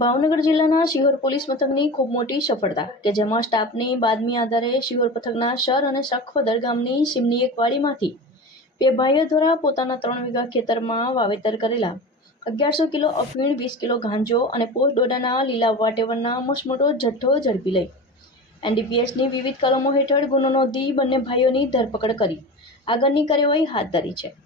ભાવનગર જિલ્લાના શિહોર પોલીસ મથકની ખૂબ મોટી સફળતા કે જેમાં સ્ટાફની બાતમી આધારે શિહોર પથકના શર અને સખવદર ગામની સીમની એક વાડીમાંથી બે ભાઈઓ દ્વારા પોતાના 3 વીઘા ખેતરમાં વાવેતર કરેલા 1100 કિલો અફીણ, 20 કિલો ગાંજો અને પોસ્ટ ડોડાના લીલા વાટેવરના મસમોટો જથ્થો ઝડપી લઈ એનડીપીએસની વિવિધ કલમો હેઠળ ગુનો નોંધી બંને ભાઈઓની ધરપકડ કરી આગળની કાર્યવાહી હાથ ધરી છે।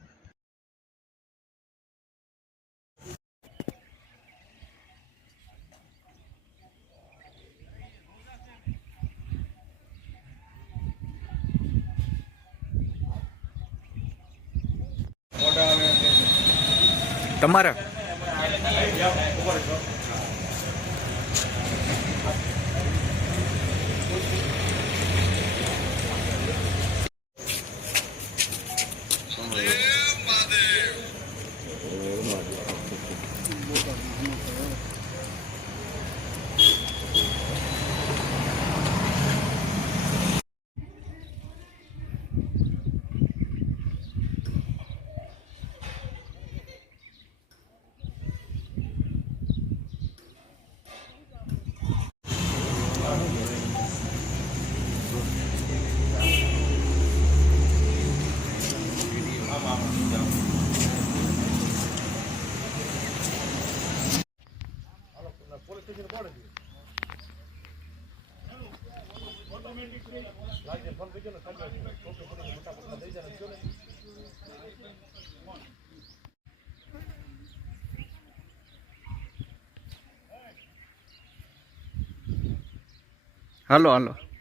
તમારા હાલો હાલો।